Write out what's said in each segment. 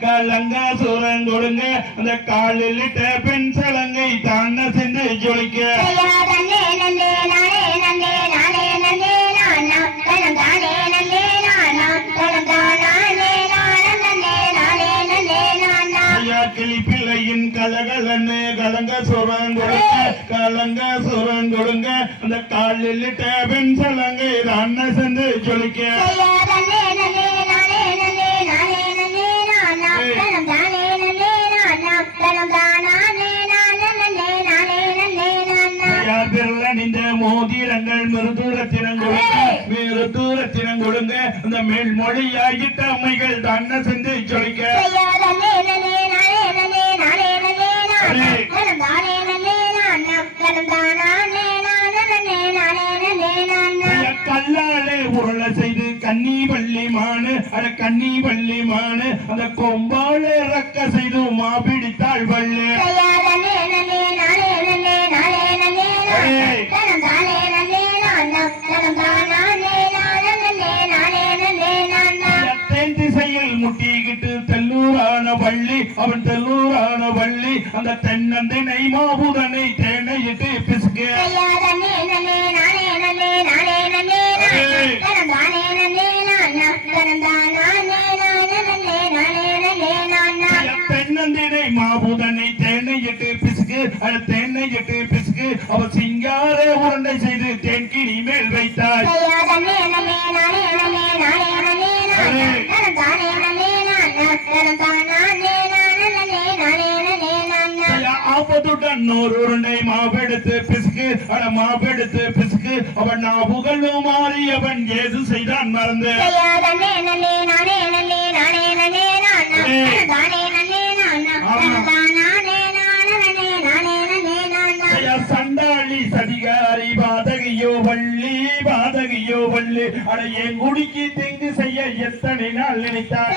கலங்க சூரன் கொடுங்க அந்த காலில் இட்ட பெண் சலங்கை தான சென்று ஜொலிக்க கிளிப்பிள்ளையின் கலகலன்னு கலங்க சூரன் கொடுங்க கலங்க சூரன் கொடுங்க அந்த காலில் இட்ட பெண் சலங்கை தான சென்று ஜொலிக்க மோதிரங்கள் மிருதூரத்தினம் கொடுங்க அந்த மேல்மொழியாகிட்ட அம்மைகள் தான சென்று ஜொலிக்க கல்லாலே உருள செய்து கன்னி வள்ளி மானு கன்னி வள்ளி மானு அந்த கொம்பாலே ரக்க செய்து மா பிடித்தாள் வள்ளி முட்டிக்கிட்டு தெல்லூரான வள்ளி அவன் தெல்லூரான வள்ளி அந்த தென்னந்தினை மாபுதனை தேனையிட்டு பிசுக்கு தென்னந்தினை மாபுதனை தேனையிட்டு பிசுக்கு அது தேனையிட்டு பிசுக்கு அவன் சிங்கார உருண்டை செய்து தென்கிணி மேல் வைத்தாள் ஆபத்துடன் நூறுண்டை மாபெடுத்து பிசுக்கு அட மாபெடுத்து பிசுக்கு அவன் புகழும் மாறி அவன் ஏது செய்தான் மறந்து சண்டாளி சதிகாரி பாதகியோ வள்ளி பாதகியோ வள்ளி அட என் குடிக்கு திங்கு செய்ய எத்தனை நாள் நினைத்தார்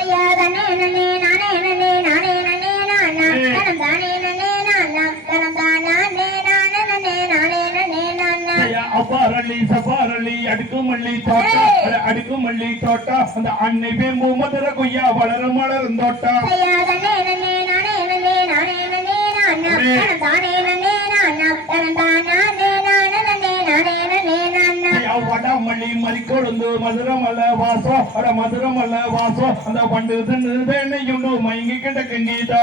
அப்பாரள்ளி சப்பாரள்ளி அடுக்குமல்லி தோட்டா அடுக்குமல்லி தோட்டா அந்த அன்னை வேம்பு மதுர கொய்யா வளரும் வளரும் தோட்டா வடமல்லி மறிக்கொழுந்து மதுரமல்ல வாசம் அட மதுரமல்ல வாசம் அந்த பண்டு தின்னு மயங்கி கிட்ட கங்கீதா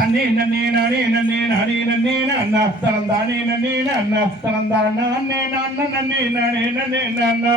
தன்னே நன்னே நானே நன்னே நானே நன்னே அண்ணா தனந்தானே நன்னே அண்ணா தனந்தானே நன்னே நானே நன்னே நன்னே அண்ணா